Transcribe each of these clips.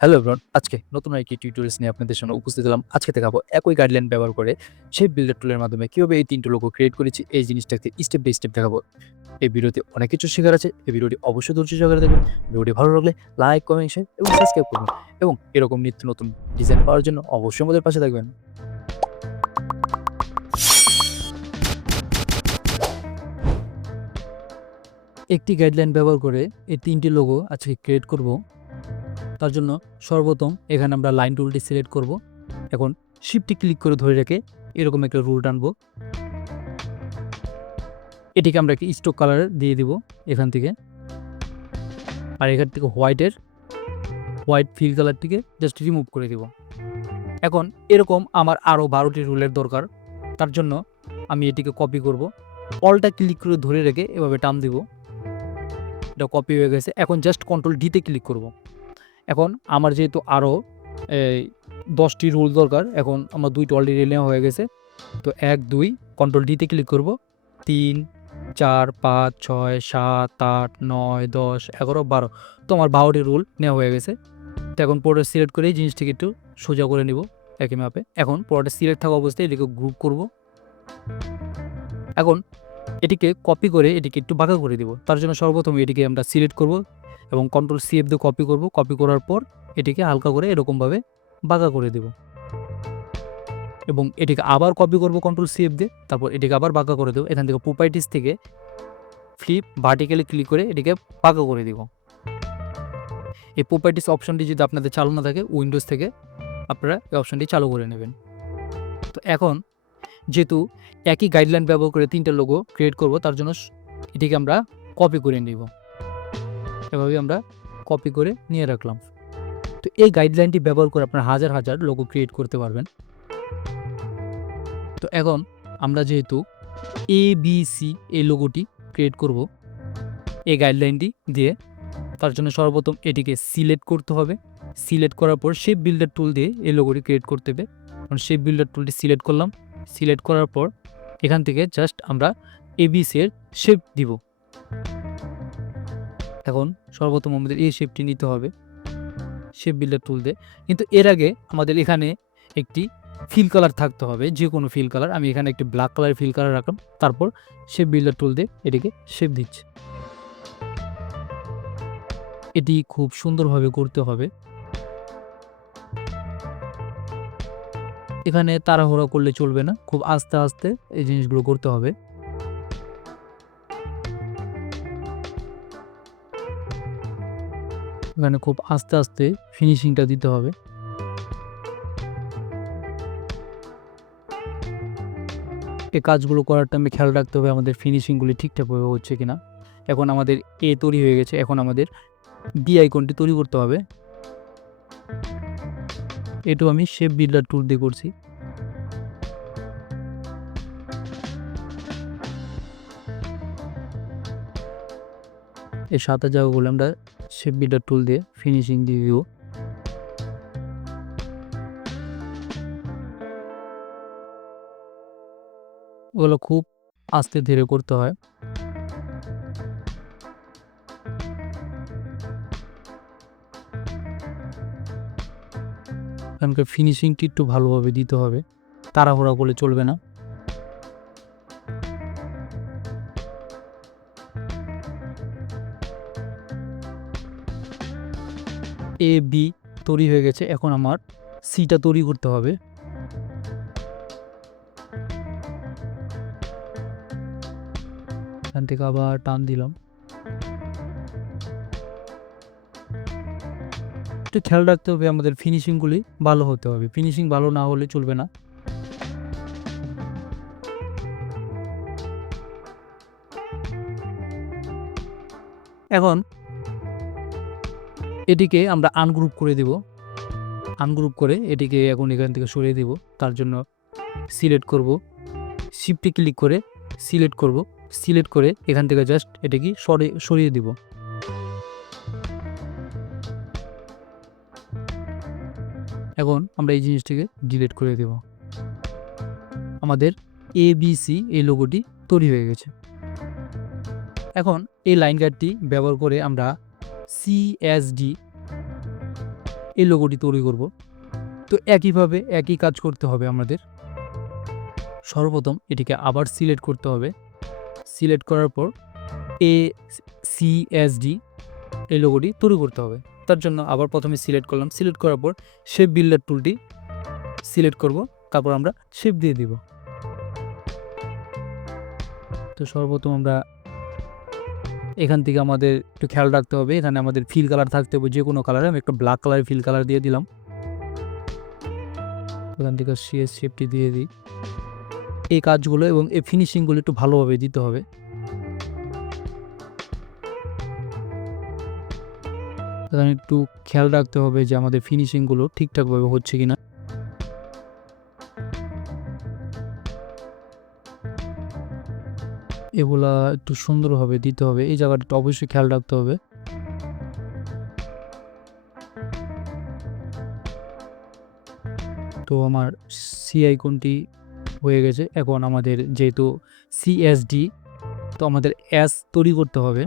Hello everyone, আজকে নতুন একটি টিউটোরিয়ালস নিয়ে আপনাদের সামনে উপস্থিত হলাম। আজকে দেখাবো একই গাইডলাইন ব্যবহার করে শেপ বিল্ডার টুলের মাধ্যমে কিভাবে এই ৩ টো লোগো ক্রিয়েট করেছি এই জিনিসটাকে স্টেপ বাই স্টেপ দেখাবো। এই ভিডিওতে অনেক কিছু শেখার আছে। এই ভিডিওটি অবশ্যই ধৈর্য সহকারে দেখবেন। ভিডিওটি ভালো লাগলে লাইক, কমেন্ট, শেয়ার এবং সাবস্ক্রাইব করবেন এবং এরকম নিত্য নতুন ডিজাইন পাওয়ার জন্য অবশ্যই আমাদের পাশে থাকবেন। একটি গাইডলাইন ব্যবহার করে এই ৩ টি লোগো আজকে ক্রিয়েট করব। তার জন্য সর্বপ্রথম এখানে আমরা লাইন টুলটি সিলেক্ট করব। এখন শিফটে ক্লিক করে ধরে রেখে এরকম একটা রুল টানবো। এটিকে আমরা একটি স্ট্রোক কালার দিয়ে দিব এখান থেকে। আর এখান থেকে হোয়াইট ফিল কালারটিকে জাস্ট রিমুভ করে দিব। এখন এরকম আমার আরও 12টি রুলের দরকার। তার জন্য আমি এটিকে কপি করব। অলটা ক্লিক করে ধরে রেখে এভাবে টান দিব। এটা কপি হয়ে গেছে। এখন জাস্ট কন্ট্রোল ডিতে ক্লিক করব। এখন আমার যেহেতু আরও 10টি রুল দরকার, এখন আমার 2টি অলরেডি নেওয়া হয়ে গেছে। তো 1, 2 কন্ট্রোল ডিতে ক্লিক করব। 3, 4, 5, 6, 7, 8, 9, 10, 11, 12। তো আমার 12টি রুল নেওয়া হয়ে গেছে। তো এখন পুরোটা সিলেক্ট করে এই জিনিসটিকে একটু সোজা করে নিব একই মাপে। এখন পুরোটা সিলেক্ট থাকা অবস্থায় এটিকে গ্রুপ করব। এখন এটিকে কপি করে এটিকে একটু বাঁকা করে দিব। তার জন্য সর্বপ্রথম এটিকে আমরা সিলেক্ট করব এবং কন্ট্রোল CF দিয়ে কপি করব। কপি করার পর এটিকে হালকা করে এরকমভাবে বাঁকা করে দেব এবং এটিকে আবার কপি করব কন্ট্রোল CF দিয়ে। তারপর এটিকে আবার বাঁকা করে দেবো। এখান থেকে প্রপার্টিস থেকে ফ্লিপ ভার্টিক্যালি ক্লিক করে এটিকে বাঁকা করে দিব। এই প্রপার্টিস অপশনটি যদি আপনাদের চালু না থাকে উইন্ডোজ থেকে আপনারা এই অপশনটি চালু করে নেবেন। তো এখন যেহেতু একই গাইডলাইন ব্যবহার করে 3টা লোগো ক্রিয়েট করব, তার জন্য এটিকে আমরা কপি করে নিব। এভাবে আমরা কপি করে নিয়ে রাখলাম। তো এই গাইডলাইনটি ব্যবহার করে আপনারা হাজার হাজার লোগো ক্রিয়েট করতে পারবেন। তো এখন আমরা যেহেতু ABC এই লোগোটি ক্রিয়েট করব এই গাইডলাইনটি দিয়ে, তার জন্য সর্বপ্রথম এটিকে সিলেক্ট করতে হবে। সিলেক্ট করার পর শেপ বিল্ডার টুল দিয়ে এই লোগোটি ক্রিয়েট করতে হবে। কারণ শেপ বিল্ডার টুলটি সিলেক্ট করলাম। সিলেক্ট করার পর এখান থেকে জাস্ট আমরা ABC এর শেপ দিব। এখন সর্বপ্রথম আমাদের এই শেপটি নিতে হবে শেপ বিল্ডার টুল দিয়ে। কিন্তু এর আগে আমাদের এখানে একটি ফিল কালার থাকতে হবে, যে কোনো ফিল কালার। আমি এখানে একটি ব্ল্যাক কালার ফিল কালার রাখলাম। তারপর শেপ বিল্ডার টুল দিয়ে এটিকে শেপ দিচ্ছি। এটি খুব সুন্দরভাবে করতে হবে। এখানে তাড়াহুড়া করলে চলবে না, খুব আস্তে আস্তে এই জিনিসগুলো করতে হবে। এখানে খুব আস্তে আস্তে ফিনিশিংটা দিতে হবে। এই কাজগুলো করার টাইমে খেয়াল রাখতে হবে আমাদের ফিনিশিংগুলি ঠিকঠাকভাবে হচ্ছে কিনা। এখন আমাদের এ তৈরি হয়ে গেছে। এখন আমাদের বি আইকনটি তৈরি করতে হবে। এটাও আমি শেপ বিল্ডার টুল দিয়ে করছি। এই সাদা জায়গাগুলো আমরা শেপ বিল্ডার টুল দিয়ে ফিনিশিং দিয়ে দিব। ওগুলো খুব আস্তে ধীরে করতে হয়। এখানকার ফিনিশিংটি একটু ভালোভাবে দিতে হবে, তাড়াহুড়া করলে চলবে না। এ বি তৈরি হয়ে গেছে। এখন আমার সিটা তৈরি করতে হবে। এখান থেকে আবার টান দিলাম। একটু খেয়াল রাখতে হবে আমাদের ফিনিশিংগুলি ভালো হতে হবে। ফিনিশিং ভালো না হলে চলবে না। এখন এটিকে আমরা আনগ্রুপ করে দেব। আনগ্রুপ করে এটিকে এখন এখান থেকে সরিয়ে দেব। তার জন্য সিলেক্ট করব, শিফটে ক্লিক করে সিলেক্ট করব। সিলেক্ট করে এখান থেকে জাস্ট এটাকে সরিয়ে দিব। এখন আমরা এই জিনিসটিকে ডিলিট করে দেব। আমাদের ABC এই লোগোটি তৈরি হয়ে গেছে। এখন এই লাইন গার্ডটি ব্যবহার করে আমরা CSD এই লোগোটি তৈরি করব। তো একইভাবে একই কাজ করতে হবে আমাদের। সর্বপ্রথম এটিকে আবার সিলেক্ট করতে হবে। সিলেক্ট করার পর ACSD এই লোগোটি তৈরি করতে হবে। তার জন্য আবার প্রথমে সিলেক্ট করলাম। সিলেক্ট করার পর শেপ বিল্ডার টুলটি সিলেক্ট করব, তারপর আমরা শেপ দিয়ে দিব। তো সর্বপ্রথম আমরা এখান থেকে আমাদের একটু খেয়াল রাখতে হবে, এখানে আমাদের ফিল কালার থাকতে হবে যে কোনো কালারে। আমি একটা ব্ল্যাক কালারের ফিল কালার দিয়ে দিলাম। এখান থেকে শেপটি দিয়ে দিই। এই কাজগুলো এবং এই ফিনিশিংগুলো একটু ভালোভাবে দিতে হবে। এখানে একটু খেয়াল রাখতে হবে যে আমাদের ফিনিশিংগুলো ঠিকঠাকভাবে হচ্ছে কিনা। এগুলা একটু সুন্দরভাবে দিতে হবে, এই জায়গাটা একটু অবশ্যই খেয়াল রাখতে হবে। তো আমার সি আইকনটি হয়ে গেছে। এখন আমাদের যেহেতু CSD, তো আমাদের S তৈরি করতে হবে।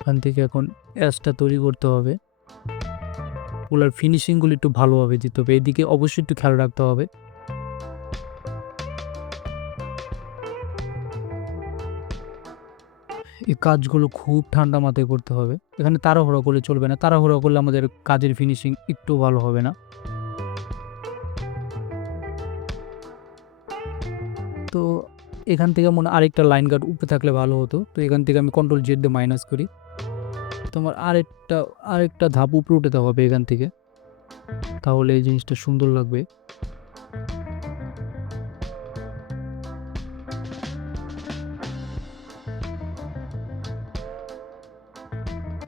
এখান থেকে এখন Sটা তৈরি করতে হবে। ওগুলোর ফিনিশিংগুলো একটু ভালোভাবে দিতে হবে, এদিকে অবশ্যই একটু খেয়াল রাখতে হবে। এই কাজগুলো খুব ঠান্ডা মাথায় করতে হবে। এখানে তাড়াহুড়ো করলে চলবে না, তাড়াহুড়ো করলে আমাদের কাজের ফিনিশিং একটু ভালো হবে না। তো এখান থেকে মনে আরেকটা লাইন কাট উপরে থাকলে ভালো হতো। তো এখান থেকে আমি Ctrl Z দিয়ে মাইনাস করি। তোমার আরেকটা ধাপ উপরে উঠাতে হবে এখান থেকে, তাহলে এই জিনিসটা সুন্দর লাগবে।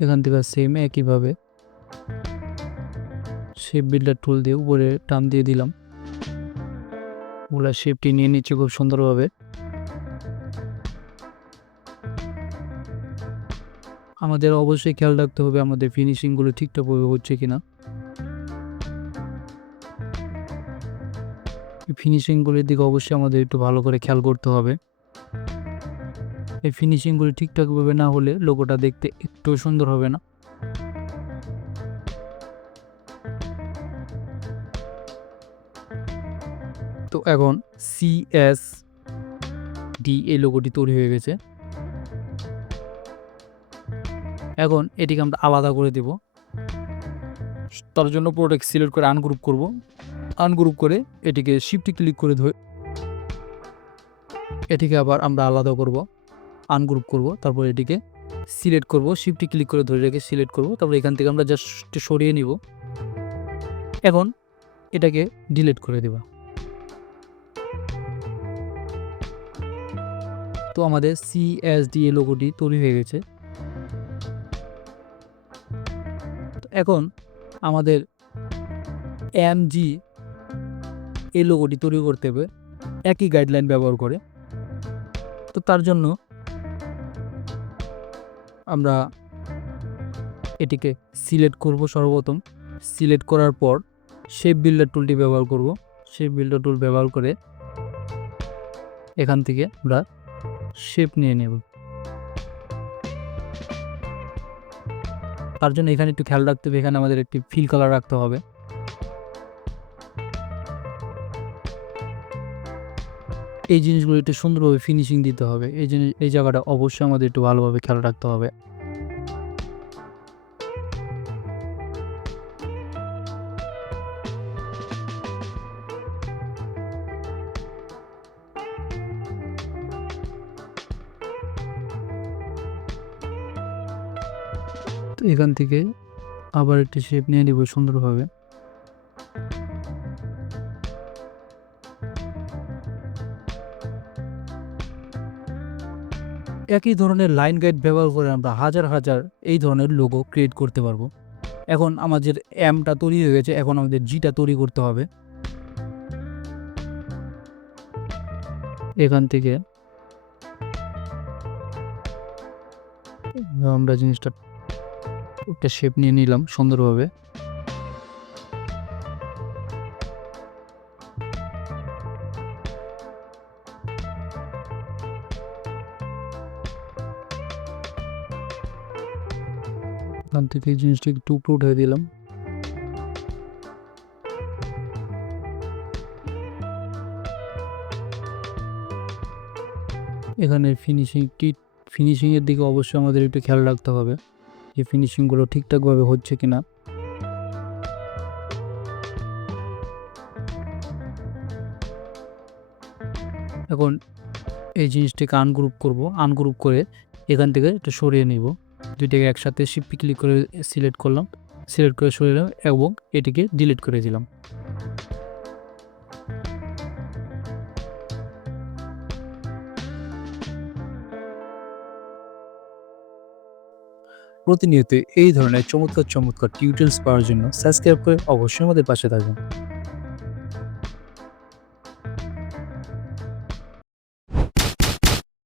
এখান থেকে সেম একইভাবে শেপ বিল্ডার টুল দিয়ে উপরে টান দিয়ে দিলাম। ওগুলা শেপটি নিয়ে নিচ্ছে খুব সুন্দরভাবে। আমাদের অবশ্যই খেয়াল রাখতে হবে আমাদের ফিনিশিংগুলো ঠিকঠাকভাবে হচ্ছে কিনা। ফিনিশিংগুলির দিকে অবশ্যই আমাদের একটু ভালো করে খেয়াল করতে হবে। এই ফিনিশিংগুলি ঠিকঠাকভাবে না হলে লোগোটা দেখতে একটু সুন্দর হবে না। তো এখন CSD এই লোগোটি তৈরি হয়ে গেছে। এখন এটিকে আমরা আলাদা করে দেব। তার জন্য প্রোডাক্ট সিলেক্ট করে আনগ্রুপ করব। আনগ্রুপ করে এটিকে শিফটে ক্লিক করে ধরে এটিকে আবার আমরা আলাদা করব, আনগ্রুপ করব। তারপর এটিকে সিলেক্ট করব, শিফটে ক্লিক করে ধরে রেখে সিলেক্ট করব। তারপর এখান থেকে আমরা জাস্ট সরিয়ে নিব। এখন এটাকে ডিলিট করে দেব। তো আমাদের CSD লোগোটি তৈরি হয়ে গেছে। এখন আমাদের MG এই লোগোটি তৈরি করতে হবে একই গাইডলাইন ব্যবহার করে। তো তার জন্য আমরা এটিকে সিলেক্ট করব। সর্বপ্রথম সিলেক্ট করার পর শেপ বিল্ডার টুলটি ব্যবহার করব। শেপ বিল্ডার টুল ব্যবহার করে এখান থেকে আমরা শেপ নিয়ে নেব। তার জন্য এখানে একটু খেয়াল রাখতে হবে, এখানে আমাদের একটি ফিল কালার রাখতে হবে। এই জিনিসগুলো একটু সুন্দরভাবে ফিনিশিং দিতে হবে। এই জায়গাটা অবশ্যই আমাদের একটু ভালোভাবে খেয়াল রাখতে হবে। তো এখান থেকে আবার একটি শেপ নিয়ে নিব সুন্দরভাবে। একই ধরনের লাইন গাইড ব্যবহার করে আমরা হাজার হাজার এই ধরনের লোগো ক্রিয়েট করতে পারবো। এখন আমাদের এমটা তৈরি হয়ে গেছে, এখন আমাদের জিটা তৈরি করতে হবে। এখান থেকে আমরা জিনিসটা একটা শেপ নিয়ে নিলাম সুন্দরভাবে। এখান থেকে এই জিনিসটা একটু উপরে উঠে দিলাম। এখানে ফিনিশিংয়ের দিকে অবশ্যই আমাদের একটু খেয়াল রাখতে হবে যে ফিনিশিংগুলো ঠিকঠাকভাবে হচ্ছে কিনা। এখন এই জিনিসটাকে আনগ্রুপ করে এখান থেকে একটু সরিয়ে নিব। দুইটাকে একসাথে শিফট ক্লিক করে সিলেক্ট করে সরিয়ে নিলাম এবং এটিকে ডিলিট করে দিলাম। প্রতিনিয়ত এই ধরনের চমৎকার টিউটোরিয়ালস পাওয়ার জন্য সাবস্ক্রাইব করে অবশ্যই আমাদের পাশে থাকবেন।